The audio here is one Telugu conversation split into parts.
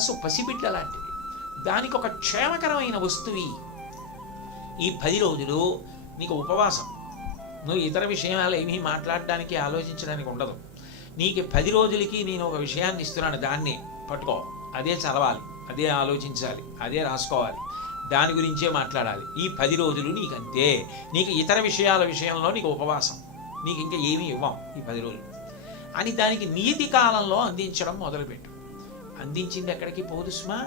మనసు పసిబిడ్డ లాంటిది. దానికి ఒక క్షేమకరమైన వస్తువు ఈ 10 రోజులు నీకు ఉపవాసం. నువ్వు ఇతర విషయాలు ఏమీ మాట్లాడడానికి ఆలోచించడానికి ఉండదు. నీకు 10 రోజులకి నేను ఒక విషయాన్ని ఇస్తున్నాను, దాన్ని పట్టుకో, అదే చదవాలి, అదే ఆలోచించాలి, అదే రాసుకోవాలి, దాని గురించే మాట్లాడాలి. ఈ 10 రోజులు నీకంతే. నీకు ఇతర విషయంలో నీకు ఉపవాసం, నీకు ఇంకా ఏమీ ఇవ్వం ఈ 10 రోజులు అని దానికి నియతి కాలంలో అందించడం మొదలుపెట్టు. అందించింది ఎక్కడికి పోదు సుమా.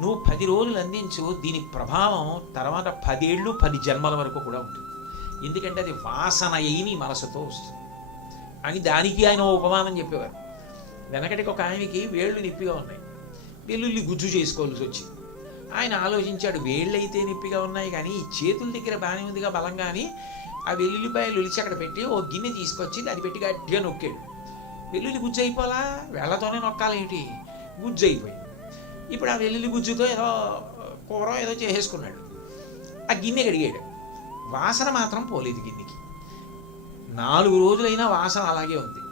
నువ్వు 10 రోజులు అందించు, దీని ప్రభావం తర్వాత 10 ఏళ్ళు 10 జన్మల వరకు కూడా ఉంటుంది. ఎందుకంటే అది వాసన అయి నీ మనసుతో వస్తుంది అని దానికి ఆయన ఉపమానం చెప్పేవారు. వెనకటికి ఒక ఆయనకి వేళ్ళు నొప్పిగా ఉన్నాయి, వెల్లుల్లి గుజ్జు చేసుకోవాల్సి వచ్చింది. ఆయన ఆలోచించాడు, వేళ్ళైతే నొప్పిగా ఉన్నాయి కానీ ఈ చేతుల దగ్గర బాగానే ఉందిగా బలంగా అని ఆ వెల్లుల్లిపాయలు ఒలిచి అక్కడ పెట్టి ఓ గిన్నె తీసుకొచ్చి అది పెట్టి గట్టిగా నొక్కాడు. వెల్లుల్లి గుజ్జు అయిపోలా, వేళ్లతోనే నొక్కాలేంటి, గుజ్జు అయిపోయింది. ఇప్పుడు ఆ వెల్లుల్లి గుజ్జుతో ఏదో కూర ఏదో చేసేసుకున్నాడు. ఆ గిన్నె కడిగాడు, వాసన మాత్రం పోలేదు గిన్నెకి. 4 రోజులైనా వాసన అలాగే ఉంది.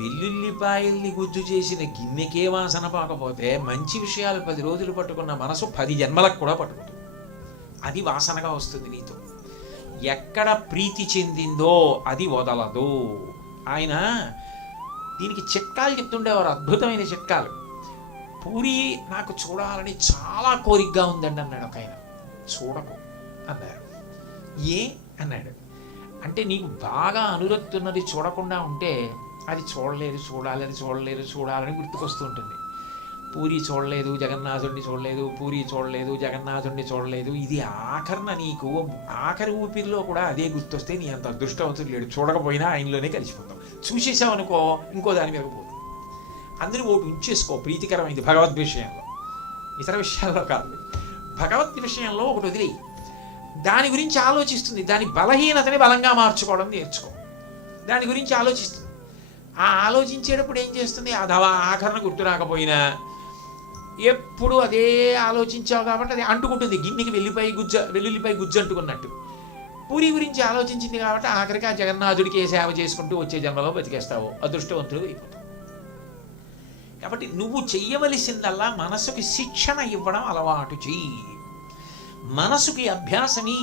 వెల్లుల్లిపాయల్ని గుజ్జు చేసిన గిన్నెకే వాసన పోకపోతే మంచి విషయాలు 10 రోజులు పట్టుకున్న మనసు 10 జన్మలకు కూడా పట్టుకుంటుంది. అది వాసనగా వస్తుంది నీతో. ఎక్కడ ప్రీతి చెందిందో అది వదలదు. ఆయన దీనికి చిట్కాలు చెప్తుండేవారు, అద్భుతమైన చిట్కాలు. పూరి నాకు చూడాలని చాలా కోరికగా ఉందండి అన్నాడు ఒక ఆయన. చూడకు అన్నారు. ఏ అన్నాడు. అంటే నీకు బాగా అనురక్తి ఉన్నది చూడకుండా ఉంటే అది చూడలేదు, చూడాలని గుర్తుకొస్తూ ఉంటుంది. పూరి చూడలేదు, జగన్నాథుడిని చూడలేదు, పూరి చూడలేదు, జగన్నాథుడిని చూడలేదు. ఇది ఆఖరణ నీకు ఆఖరి ఊపిరిలో కూడా అదే గుర్తొస్తే నీ అంత అదృష్టవంతుడు లేడు. చూడకపోయినా ఆయనలోనే కలిసిపోతావు. చూసేసావు అనుకో ఇంకో దాని మీద పోతుంది. అందరూ ఓటు ఉంచేసుకో. ప్రీతికరమైంది భగవద్ విషయంలో, ఇతర విషయాల్లో కాదు. భగవద్ విషయంలో ఒకటి వదిలి దాని గురించి ఆలోచిస్తుంది. దాని బలహీనతని బలంగా మార్చుకోవడం నేర్చుకో. దాని గురించి ఆలోచిస్తుంది. ఆ ఆలోచించేటప్పుడు ఏం చేస్తుంది, అదవా ఆఖరణ గుర్తు రాకపోయినా ఎప్పుడు అదే ఆలోచించావు కాబట్టి అది అంటుకుంటుంది. గిన్నెకి వెల్లుల్లిపై గుజ్జు అంటుకున్నట్టు. పూరి గురించి ఆలోచించింది కాబట్టి ఆఖరికి ఆ జగన్నాథుడికి సేవ చేసుకుంటూ వచ్చే జన్మలో బతికేస్తావు, అదృష్టవంతుడు అయిపోతావు. కాబట్టి నువ్వు చెయ్యవలసిందల్లా మనసుకి శిక్షణ ఇవ్వడం అలవాటు చెయ్యి. మనసుకి అభ్యాసమి.